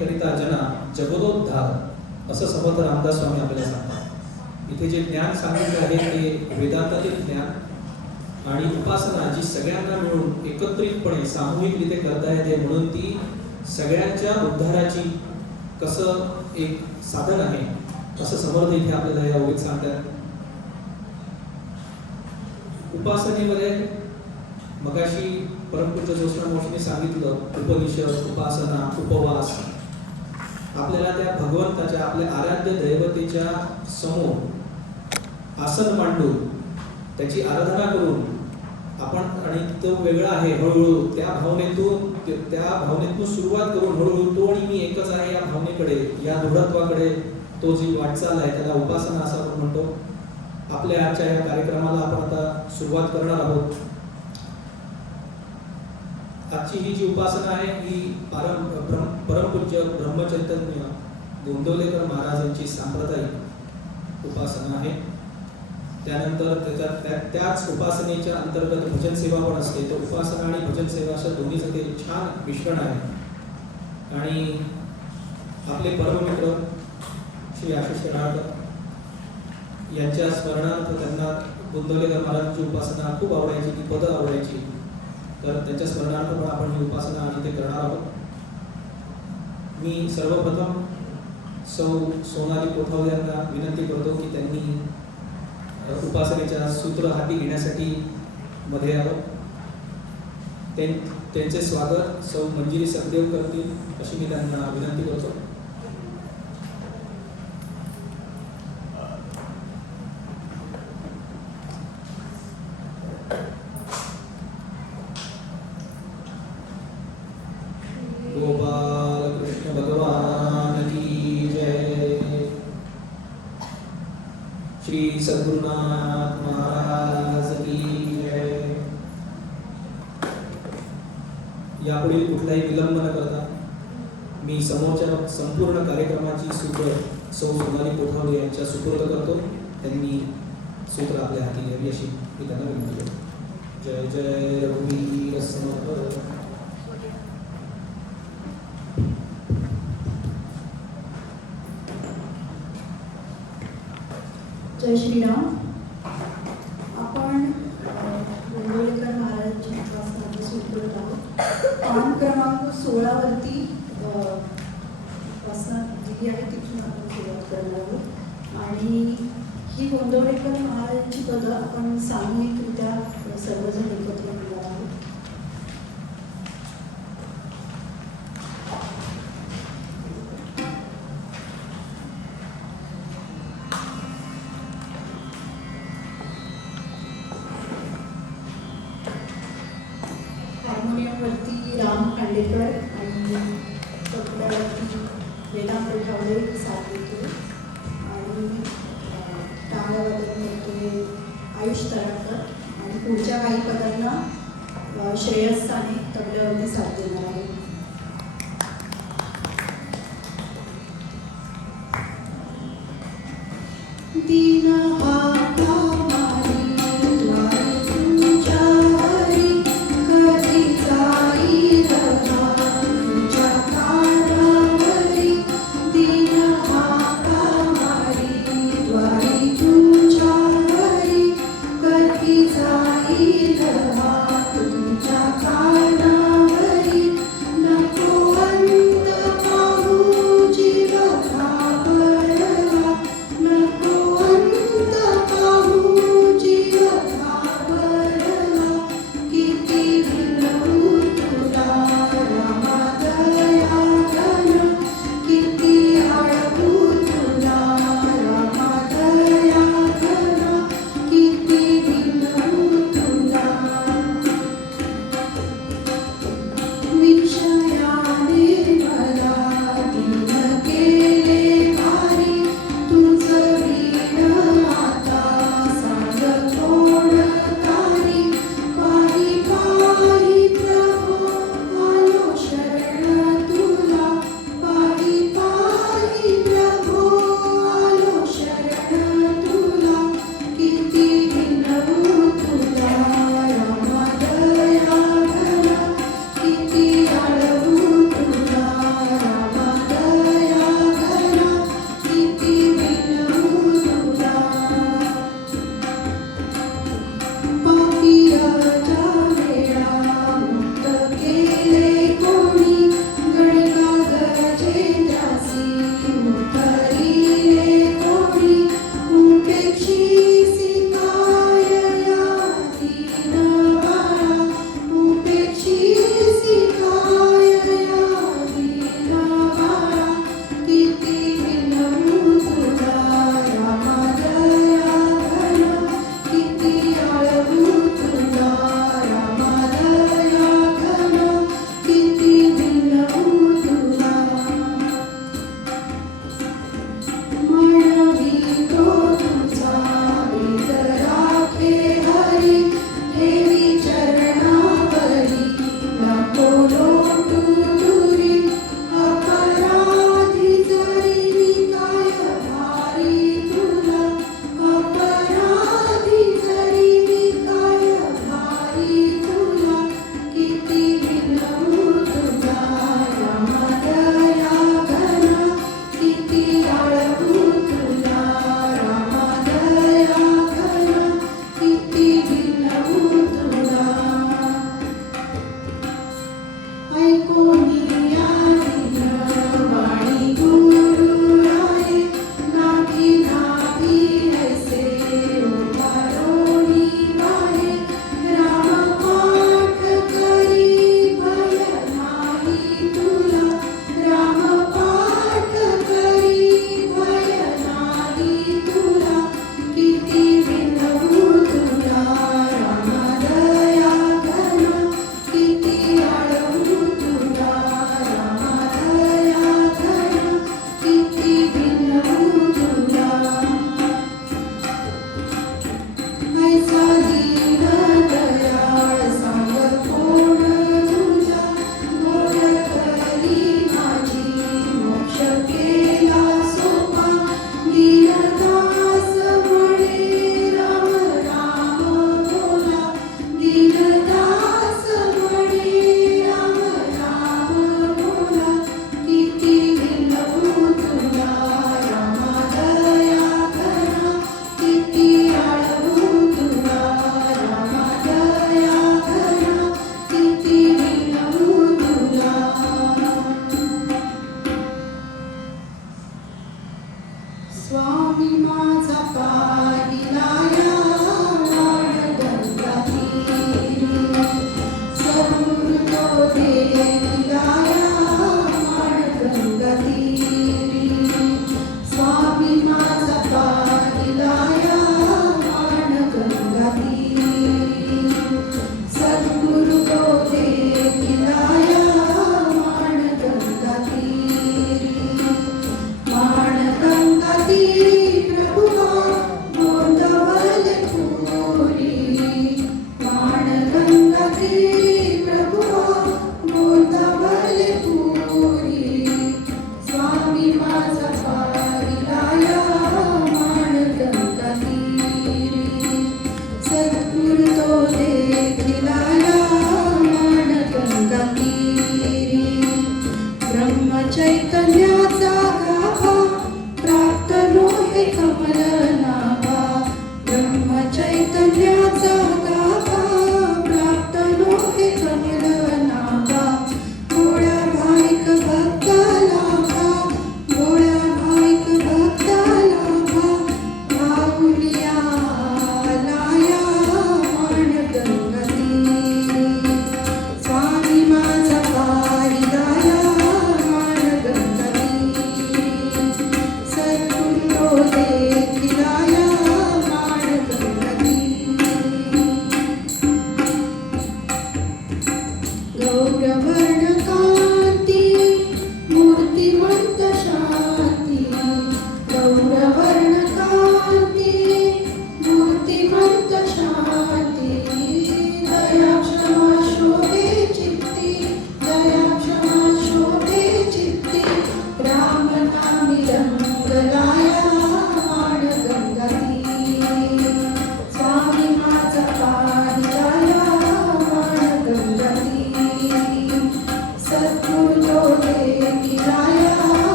करिता जना जगदोद्धार असं समर्थ रामदास स्वामी आपल्याला सांगतात. इथे जे ज्ञान सांगितले आहे ते वेदांतातील ज्ञान आणि उपासना जी सगळ्यांना मिळून एकत्रितपणे सामूहिकरित्या करता येते म्हणून ती सगळ्यांच्या उद्धाराची कसं एक साधन आहे असं समर्थ इथे आपल्याला या ओळीत सांगतात. उपासनेमध्ये मगाशी परमपूज्य जोशना मावशीने सांगितलं उपनिषद उपासना उपवास आपल्याला त्या भगवंताच्या आपल्या आराध्य दैवतेच्या समोर आसन मांडून त्याची आराधना करून आपण आणि तो वेगळा आहे हळूहळू त्या भावनेतून त्या भावनेतून सुरुवात करून हळूहळू तो आणि मी एकच आहे या भावनेकडे या दृढत्वाकडे तो जी वाटचाल आहे त्याला उपासना असं आपण म्हणतो. आपल्या आजच्या या कार्यक्रमाला आपण आता सुरुवात करणार आहोत. आजची ही जी उपासना आहे ही परम ब्रह्म- परमपूज्य ब्रह्मचैतन्य गोंदवलेकर महाराजांची सांप्रदायिक उपासना आहे. त्यानंतर त्याच्यात त्या त्याच उपासनेच्या अंतर्गत भजन सेवा पण असते. तर उपासना आणि भजन सेवा अशा दोन्हीचं ते छान मिश्रण आहे. आणि आपले परममित्र श्री आशिष कराडकर यांच्या स्मरणार्थ त्यांना गोंदवलेकर महाराजांची उपासना खूप आवडायची ती पदं आवडायची. तर त्यांच्या स्मरणार्थ पण आपण ही उपासना आणि ते करणार आहोत. मी सर्वप्रथम सौ सोनाली कोठावले यांना विनंती करतो की त्यांनी उपासनेच्या सूत्र हाती घेण्यासाठी मध्ये यावं त्यां- त्यांचे स्वागत सौ मंजिरी सखदेव करतील अशी मी त्यांना विनंती करतो गोपाल कृष्ण भगवान की जय श्री सद्गुरुनाथ महाराज की जय यापुढील कुठलाही विलंब न करता मी समोरच्या संपूर्ण कार्यक्रमाची सूत्र सौ सोनाली कोठावले यांच्या सुपूर्द करतो. त्यांनी सूत्र आपल्या हाती घ्यावी अशी मी त्यांना विनंती करतो. जय जय रघुवीर समर्थ जय श्रीराम आपण गोंदवलेकर महाराजांची उपासना सुरू करत आहोत पान क्रमांक सोळावरती अ, उपासना दिली आहे तिथून आपण सुरुवात करणार आहोत आणि ही गोंदवलेकर महाराजांची पदं आपण सामूहिकरित्या सर्वजण एकत्र करणार आहोत. हार्मोनियमवरती Ram Khandekar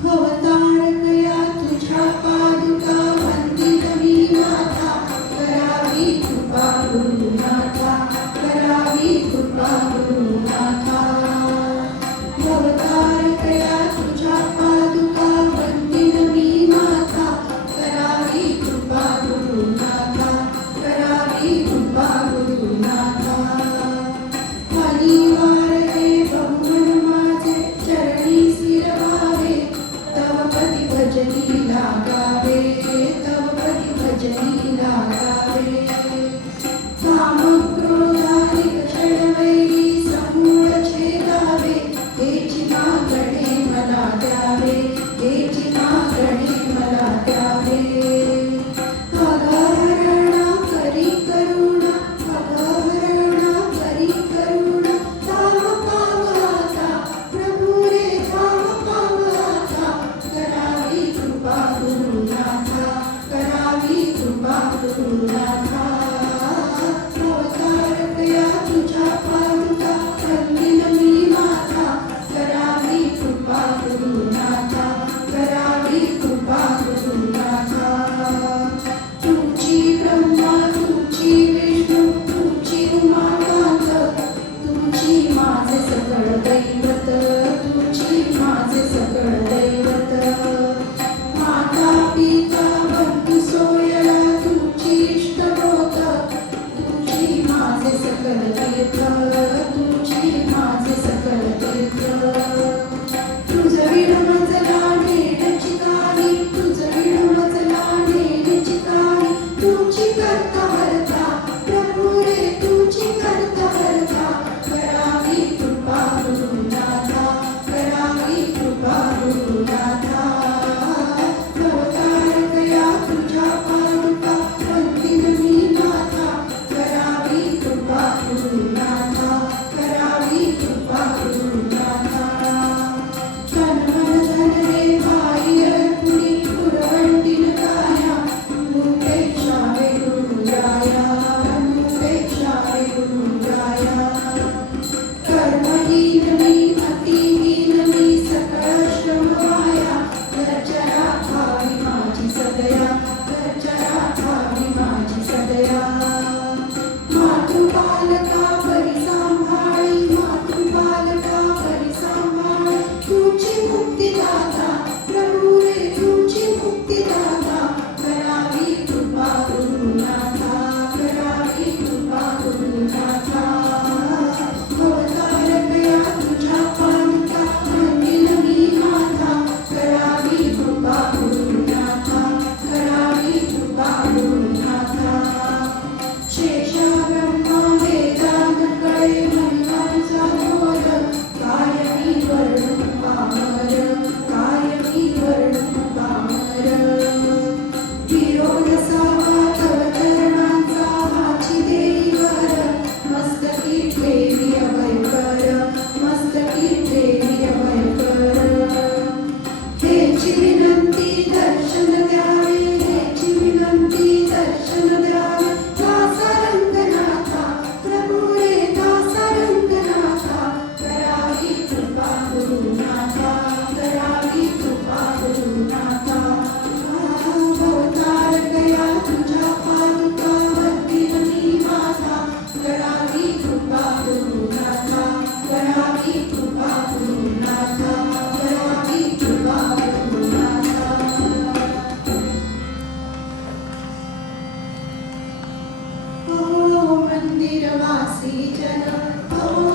和我 see Jana. Oh.